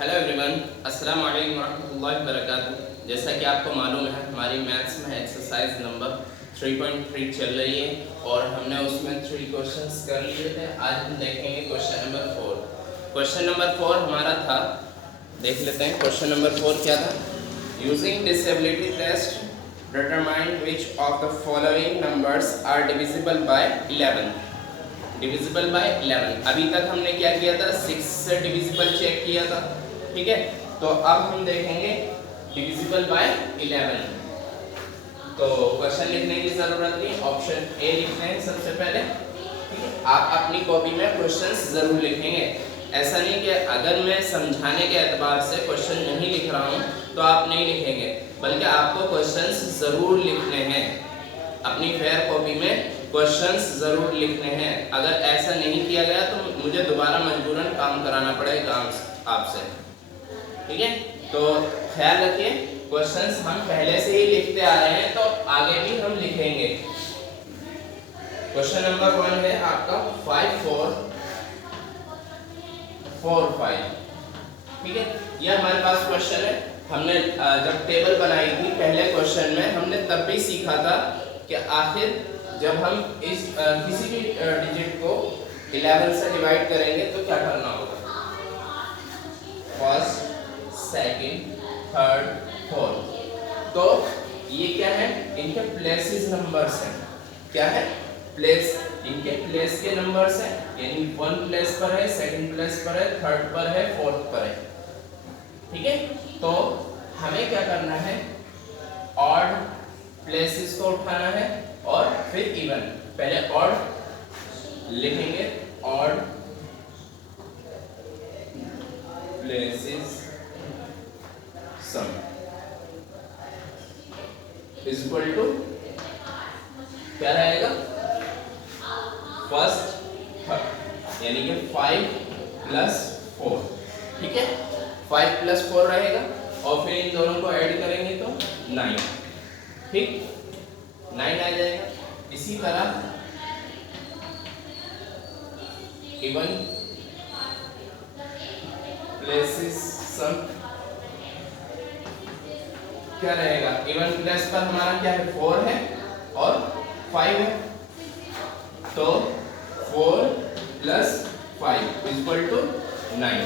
Hello everyone, अस्सलाम वालेकुम रहमतुल्लाहि व बरकातुहू। जैसा कि आपको मालूम है, हमारी मैथ्स में एक्सरसाइज नंबर 3.3 चल रही है और हमने उसमें 3 क्वेश्चंस कर लिए थे। आज हम देखेंगे क्वेश्चन नंबर 4। क्वेश्चन नंबर 4 हमारा था, देख लेते हैं क्वेश्चन नंबर 4 क्या था। Using divisibility test determine which of the following numbers are divisible by 11। Divisible by 11। अभी तक हमने क्या किया था, 6 से डिविजिबल चेक किया था, ठीक है। तो अब हम देखेंगे डिविजिबल बाय 11। तो क्वेश्चन लिखने की जरूरत नहीं, ऑप्शन ए लिखते हैं सबसे पहले, ठीक है। आप अपनी कॉपी में क्वेश्चंस जरूर लिखेंगे। ऐसा नहीं कि अगर मैं समझाने के एतबार से क्वेश्चन नहीं लिख रहा हूँ तो आप नहीं लिखेंगे, बल्कि आपको क्वेश्चंस जरूर लिखने हैं। अपनी फेयर कॉपी में क्वेश्चंस जरूर लिखने हैं। अगर ऐसा नहीं किया गया तो मुझे दोबारा मजबूरन काम कराना पड़ेगा आपसे, ठीक है। तो ख्याल रखिए, क्वेश्चंस हम पहले से ही लिखते आ रहे हैं तो आगे भी हम लिखेंगे। क्वेश्चन नंबर 1 है आपका 5 4 4 5, ठीक है। यह हमारे पास क्वेश्चन है। हमने जब टेबल बनाई थी पहले क्वेश्चन में, हमने तब भी सीखा था कि आखिर जब हम इस किसी भी डिजिट को 11 से डिवाइड करेंगे तो क्या करना होगा। First, second, third, fourth. तो ये क्या है, इनके प्लेसेस नंबर्स हैं। क्या है, प्लेस, इनके प्लेस के नंबर्स हैं। यानी 1 प्लेस पर है, सेकंड प्लेस पर है, थर्ड पर है, फोर्थ पर है, ठीक है। तो हमें क्या करना है, ऑड प्लेसेस को उठाना है और फिर इवन। पहले ऑड लिखेंगे, odd places sum is equal to क्या रहेगा, फर्स्ट थर्ड, यानी कि 5 प्लस 4, ठीक है। 5 प्लस 4 रहेगा और फिर इन दोनों को ऐड करेंगे तो 9, ठीक, 9 आ जाएगा। इसी तरह इवन प्लेसेस सम क्या रहेगा, इवन प्लेस पर हमारा क्या है, 4 है और 5 है, तो 4 प्लस 5 इक्वल टू 9।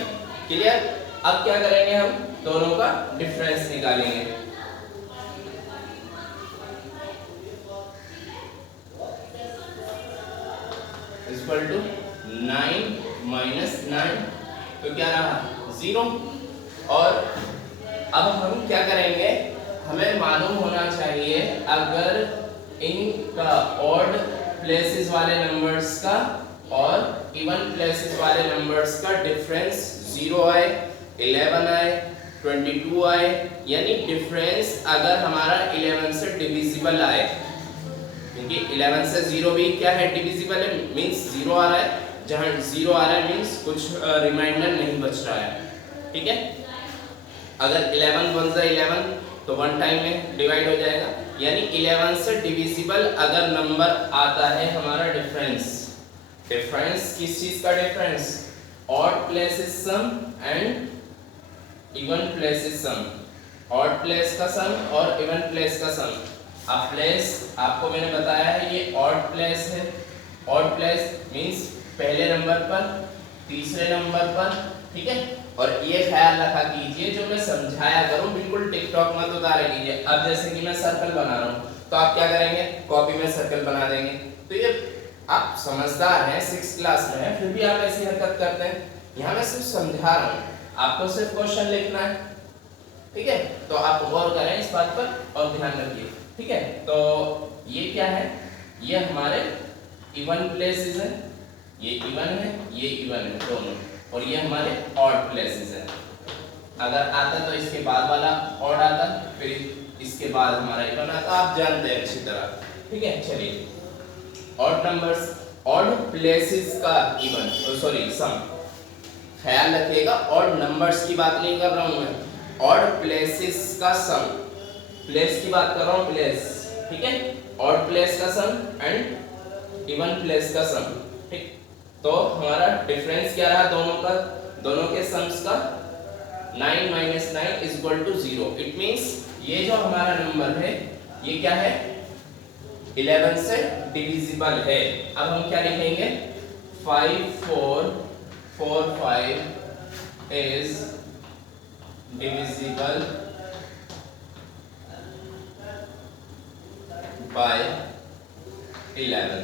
क्लियर। अब क्या करेंगे, हम दोनों का डिफरेंस निकालेंगे। इक्वल टू 9 माइनस 9, तो क्या रहा, 0। और अब हम क्या करेंगे, हमें मालूम होना चाहिए अगर इनका ऑड प्लेसेस वाले नंबर्स का और इवन प्लेसेस वाले नंबर्स का डिफरेंस 0 आए, 11 आए, 22 आए, यानी डिफरेंस अगर हमारा 11 से डिविजिबल आए, क्योंकि 11 से 0 भी क्या है, डिविजिबल है, मींस 0 आ रहा है। जहां 0 आ रहा है मींस कुछ रिमाइंडर नहीं बच रहा है, ठीक है। अगर 11 1 से 11 तो 1 टाइम में डिवाइड हो जाएगा, यानी 11 से डिविजिबल अगर नंबर आता है हमारा डिफरेंस। डिफरेंस किस चीज का difference, odd places sum and even places sum. Odd place का सम और इवन प्लेस का सम। अब प्लेस आपको मैंने बताया है, ये ऑड प्लेस है। ऑड प्लेस मींस पहले नंबर पर, तीसरे नंबर पर, ठीक है। और ये ख्याल रखा कीजिए, जो मैं समझाया करूं बिल्कुल टिकटॉक मत उतारे कीजिए। अब जैसे कि मैं सर्कल बना रहा हूं तो आप क्या करेंगे, कॉपी में सर्कल बना देंगे। तो ये आप समझदार हैं, 6th क्लास में हैं, फिर भी आप ऐसी हरकत करते हैं। यहाँ मैं सिर्फ समझा रहा हूँ, आपको सिर्फ क्वेश्चन लिखना है, ठीक है। तो आप गौर करें इस बात पर और ध्यान रखिए, ठीक है। तो ये क्या है, ये हमारे इवन प्लेसेस है, ये इवन है, ये इवन है दोनों, और ये हमारे ऑड प्लेसेस है। अगर आता तो इसके बाद वाला ऑड आता, फिर इसके बाद हमारा इवन आता, आप जानते हैं अच्छी तरह, ठीक है। चलिए, ऑड नंबर्स, ऑड प्लेसेस का इवन, सॉरी सम। ख्याल रखिएगा, ऑड नंबर्स की बात नहीं कर रहा हूं मैं, ऑड प्लेसेस का सम। प्लेस की बात कर रहा हूं, प्लेस, ठीक है। ऑड प्लेस का सम एंड इवन प्लेस का सम, ठीक। तो हमारा डिफरेंस क्या रहा दोनों का, दोनों के सम्स का 9 minus 9 is equal to 0। It means ये जो हमारा नंबर है ये क्या है, 11 से डिविजिबल है। अब हम क्या लिखेंगे, 5445 is divisible by 11,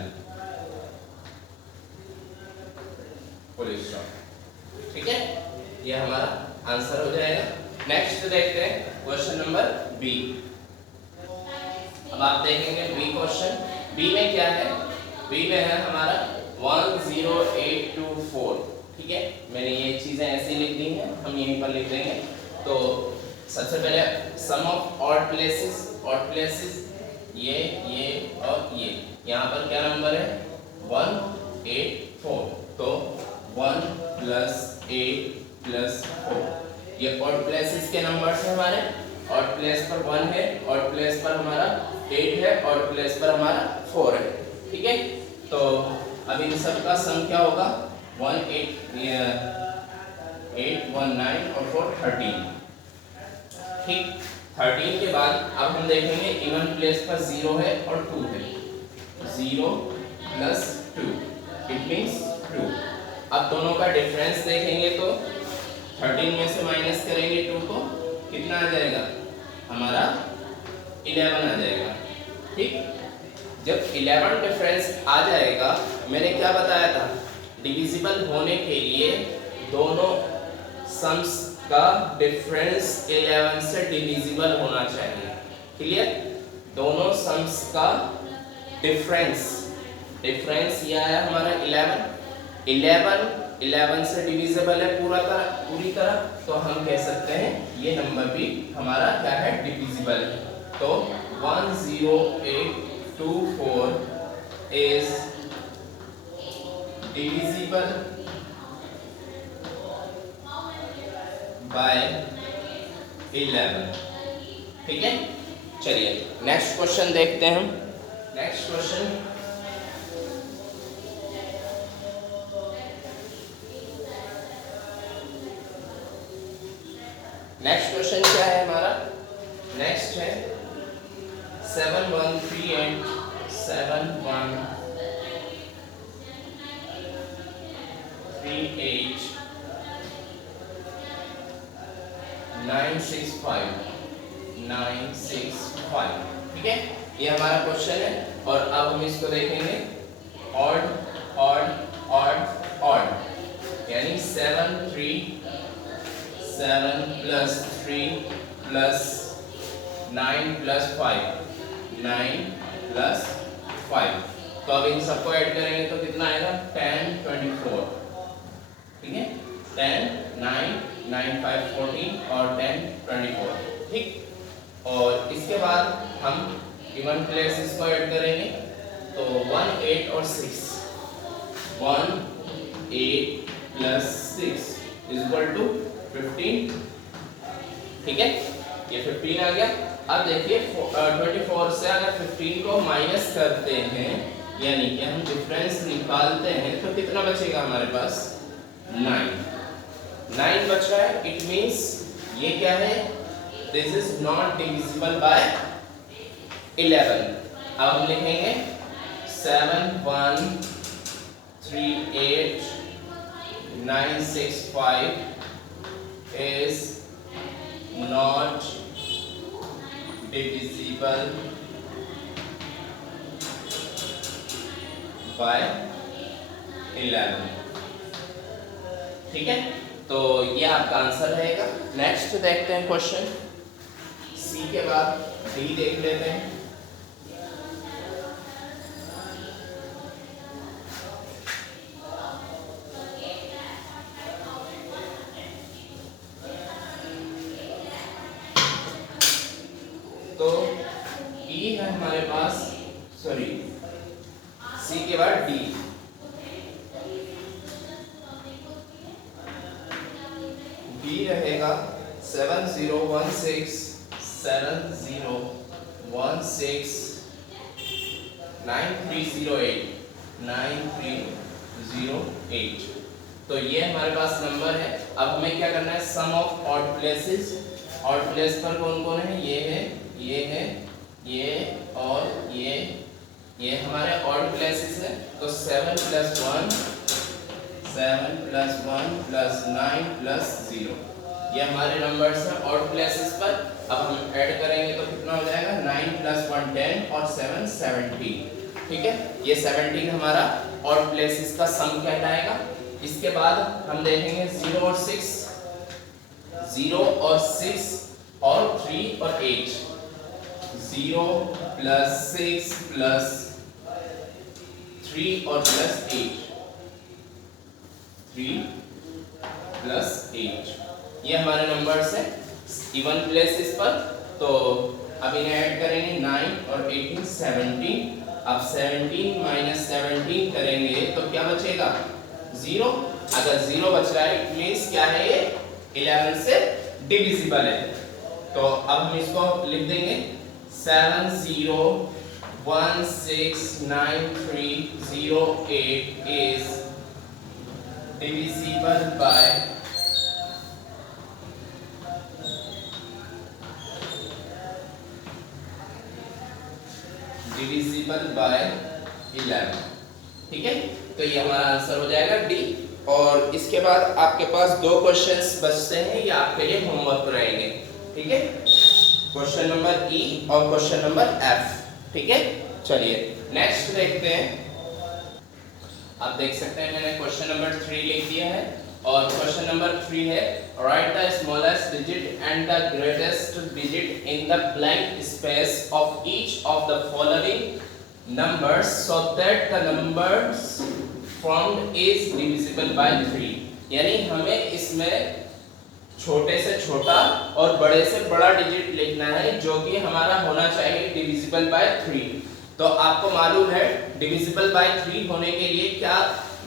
full stop. ठीक है, ये हमारा आंसर हो जाएगा। नेक्स्ट देखते हैं क्वेश्चन नंबर बी। अब आप देखेंगे बी क्वेश्चन, बी में क्या है, बी में है हमारा 10824। ठीक है, मैंने ये चीजें ऐसी लिख दी हैं, हम यहीं पर लिख देंगे। तो सबसे पहले सम ऑफ ऑड प्लेसेस ये और ये, यहाँ पर क्या नंबर है 184, तो 1 + 8 + 4, ये ऑड प्लेसेस के नंबर्स हैं हमारे। ऑड प्लेस पर 1 है, ऑड प्लेस पर हमारा 8 है, ऑड प्लेस पर हमारा 4 है। ठीक है, तो अब इन सब का सम क्या होगा, 1 8 1 9 और 4 13। ठीक, 13 के बाद अब हम देखेंगे इवन प्लेस पर 0 है और 2 है, 0 + 2 इट मींस 2। अब दोनों का डिफरेंस देखेंगे तो 13 में से माइनस करेंगे 2 को, कितना आ जाएगा हमारा 11 आ जाएगा। ठीक, जब 11 डिफरेंस आ जाएगा, मैंने क्या बताया था, डिविजिबल होने के लिए दोनों सम्स का डिफरेंस 11 से डिविजिबल होना चाहिए। क्लियर, दोनों सम्स का डिफरेंस ये आया हमारा 11 से डिविजिबल है पूरी तरह, तो हम कह सकते हैं ये नंबर भी हमारा क्या है, डिविजिबल है। तो 10824 इज डिविजिबल बाय 11। ठीक है, चलिए नेक्स्ट क्वेश्चन देखते हैं हम। नेक्स्ट क्वेश्चन, क्या है हमारा, नेक्स्ट है 7138 7138 965। ठीक है, ये हमारा क्वेश्चन है। और अब हम इसको देखेंगे ऑड ऑड ऑड ऑड, यानी 7 + 3 + 9 + 5 9 + 5। तो अब इन सबको ऐड करेंगे तो कितना आएगा, 10 24। ठीक है, 10 9 9 5 14 और 10 24। ठीक, और इसके बाद हम इवन प्लेसेस को ऐड करेंगे तो 1 8 और 6, 1 8 + 6 = 15। ठीक है, ये 15 आ गया। अब देखिए 24 से अगर 15 को माइनस करते हैं, यानी कि हम डिफरेंस निकालते हैं, तो कितना बचेगा हमारे पास, 9 बच रहा है। इट मींस ये क्या है, this is not divisible by 11। अब हम लिखेंगे 7138 965 is not divisible by 11। ठीक है, तो ये आपका आंसर रहेगा। नेक्स्ट देखते हैं क्वेश्चन, सी के बाद डी देख लेते हैं। तो ई है हमारे पास, सॉरी सी के बाद डी। डी रहेगा 7016 7016 9308 9308। तो ये हमारे पास नंबर है। अब हमें क्या करना है, some of odd places. Odd place पर कौन कौन है, ये है, ये है, ये और ये हमारे ऑड प्लेसेस है। तो 7 + 1 + 9 + 0 ये हमारे नंबर्स हैं ऑड प्लेसेस पर। अब हम ऐड करेंगे तो कितना हो जाएगा, 9 + 1 10 और 7 17। ठीक है, ये 17 हमारा ऑड प्लेसेस का सम कहलाएगा। इसके बाद हम देखेंगे 0 और 6, 0 और 6 और 3 और 8। 0 + 6 + 3 और +8, 3 + 8 ये हमारे नंबर्स हैं इवन प्लेसेस पर। तो अब इन्हें ऐड करेंगे, 9 और 18 17। अब 17 - 17 करेंगे तो क्या बचेगा, 0। अगर 0 बच रहा है इट मींस क्या है, ये 11 से डिविजिबल है। तो अब हम इसको लिख देंगे 7 0 1 6 9 3 0 8 is divisible by divisible by 11। ठीक है, तो ये हमारा आंसर हो जाएगा डी। और इसके बाद आपके पास 2 क्वेश्चंस बचते हैं, ये आपके लिए होमवर्क रहेंगे। ठीक है, क्वेश्चन नंबर ई और क्वेश्चन नंबर एफ। ठीक है, चलिए नेक्स्ट देखते हैं। आप देख सकते हैं मैंने क्वेश्चन नंबर 3 लिख दिया है और क्वेश्चन नंबर 3 है, right the smallest digit and the greatest digit in the blank space of each of the following numbers so that the numbers formed is divisible by 3। यानी हमें इसमें छोटे से छोटा और बड़े से बड़ा डिजिट लिखना है जो कि हमारा होना चाहिए डिविजिबल बाय 3। तो आपको मालूम है डिविजिबल बाय 3 होने के लिए क्या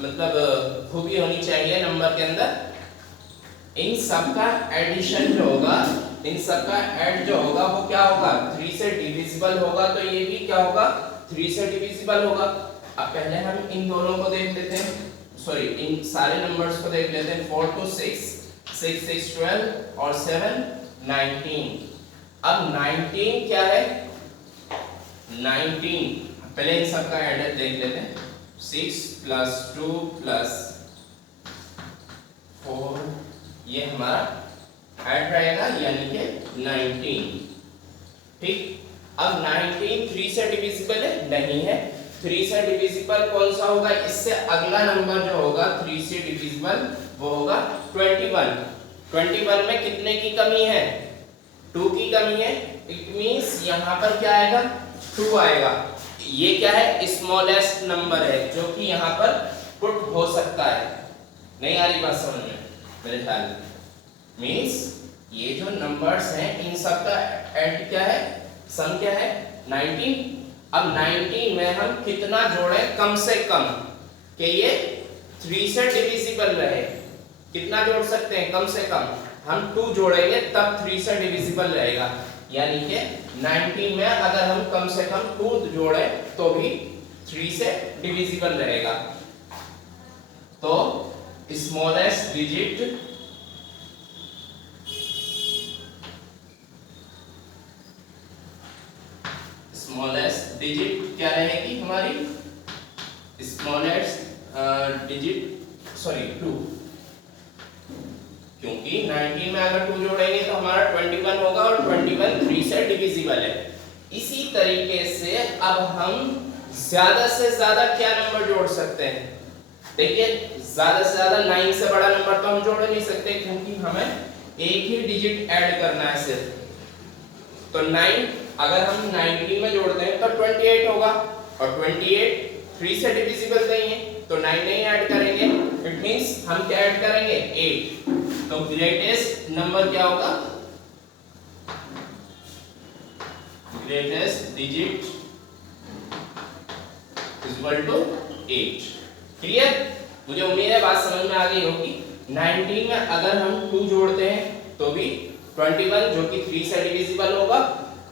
मतलब खूबी होनी चाहिए नंबर के अंदर, इन सब का एडिशन जो होगा, इन सब का ऐड जो होगा वो क्या होगा, 3 से डिविजिबल होगा। तो ये भी क्या होगा, 3 से डिविजिबल होगा। अब पहले हम इन दोनों को देख लेते हैं, सॉरी इन सारे नंबर्स को देख लेते हैं। 4 to 6 6 6 12 और 7 19। अब 19 क्या है, 19 पहले इन सब का ऐड देख लेते हैं। 6 + 2 + 4 ये हमारा ऐड रहेगा यानी कि 19। ठीक, अब 19 3 से डिविजिबल है, नहीं है। 3 से डिविजिबल कौन सा होगा, इससे अगला नंबर जो होगा 3 से डिविजिबल वो होगा 21। 21 में कितने की कमी है, 2 की कमी है। इट मींस यहाँ पर क्या आएगा, 2 आएगा। ये क्या है, स्मॉलेस्ट नंबर है जो कि यहाँ पर पुट हो सकता है। नहीं आ रही बात समझ में मेरे ख्याल में, मींस ये जो नंबर्स हैं इन सब का ऐड क्या है, सम क्या है 19। अब 19 में हम कितना जोड़ें कम से कम कि ये 3 से डिविजिबल रहे, कितना जोड़ सकते हैं कम से कम, हम 2 जोड़ेंगे तब 3 से डिविजिबल रहेगा। यानी कि 19 में अगर हम कम से कम 2 जोड़ें तो भी 3 से डिविजिबल रहेगा। तो स्मॉलेस्ट डिजिट क्या रहेगी हमारी, स्मॉलेस्ट डिजिट सॉरी 2, क्योंकि 19 में अगर 2 जोड़ेंगे तो हमारा 21 होगा और 21 3 से डिविजिबल है। इसी तरीके से अब हम ज्यादा से ज्यादा क्या नंबर जोड़ सकते हैं, देखिए ज्यादा से ज्यादा 9 से बड़ा नंबर तो हम जोड़ नहीं सकते क्योंकि हमें एक ही डिजिट ऐड करना है सिर्फ। तो 9 अगर हम 19 में जोड़ते हैं तो 28 होगा और 28 3 से डिविजिबल नहीं है तो 9 नहीं ऐड करेंगे। इट मींस हम क्या ऐड करेंगे 8। तो ग्रेटेस्ट नंबर क्या होगा, greatest digit equal to 8। Clear, मुझे उम्मीद है बात समझ में आ गई होगी। 19 में अगर हम 2 जोड़ते हैं तो भी 21 जो कि 3 से डिविजिबल होगा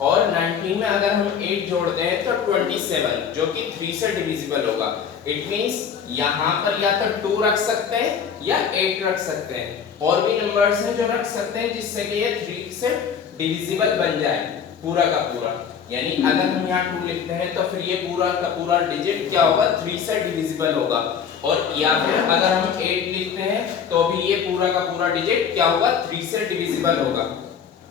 और 19 में अगर हम 8 जोड़ते हैं तो 27 जो कि 3 से डिविजिबल होगा। इट मींस यहाँ पर या तो 2 रख सकते हैं या 8 रख सकते हैं, और भी नंबर्स हैं जो रख सकते हैं जिससे कि ये 3 से डिविजिबल बन जाए पूरा का पूरा। यानी अगर हम यहाँ 2 लिखते हैं तो फिर ये पूरा का पूरा डिजिट क्या होगा, 3 से डिविजिबल होगा, और या फिर अगर हम 8 लिखते हैं तो भी ये पूरा का पूरा डिजिट क्या होगा, 3 से डिविजिबल होगा।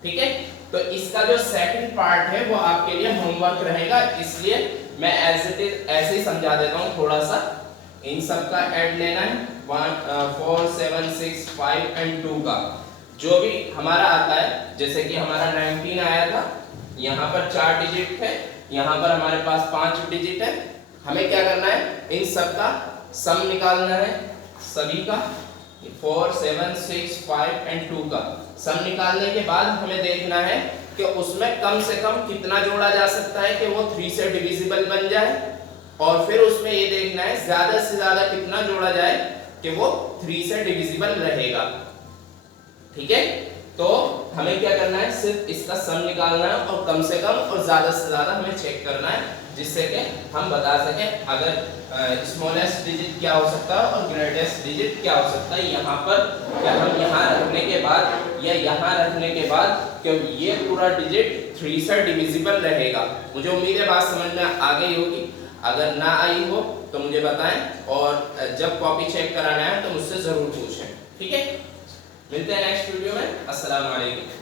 ठीक है, तो इसका जो सेकंड पार्ट है वो आपके लिए होमवर्क रहेगा, इसलिए मैं एज इट इज ऐसे ही समझा देता हूँ थोड़ा सा। इन सब का ऐड लेना है 4 7 6 5 एंड 2 का जो भी हमारा आता है, जैसे कि हमारा 19 आया था, यहाँ पर 4 डिजिट है, यहाँ पर हमारे पास 5 डिजिट है। हमें क्या करना है, इन सब का सम निकालना है, सभी का 4 7 6 5 एंड 2 का सम निकालने के बाद हमें देखना है कि उसमें कम से कम कितना जोड़ा जा सकता है कि वो 3 से डिविजिबल बन जाए, और फिर उसमें ये देखना है ज्यादा से ज्यादा कितना जोड़ा जाए कि वो 3 से डिविजिबल रहेगा। ठीक है, तो हमें क्या करना है, सिर्फ इसका सम निकालना है और कम से कम और ज्यादा से ज्यादा हमें चेक करना है, जिससे कि हम बता सकें अगर स्मॉलेस्ट डिजिट क्या हो सकता है और ग्रेटेस्ट डिजिट क्या हो सकता है। यहाँ पर क्या हम यहाँ रखने के बाद या यहाँ रखने के बाद कि ये पूरा डिजिट 3 से डिविजिबल रहेगा। मुझे उम्मीद है बात समझ में आ गई होगी, अगर ना आई हो तो मुझे बताएं, और जब कॉपी चेक कराना है तो मुझसे जरूर पूछें। ठीक है, मिलते हैं नेक्स्ट वीडियो में। अस्सलाम वालेकुम।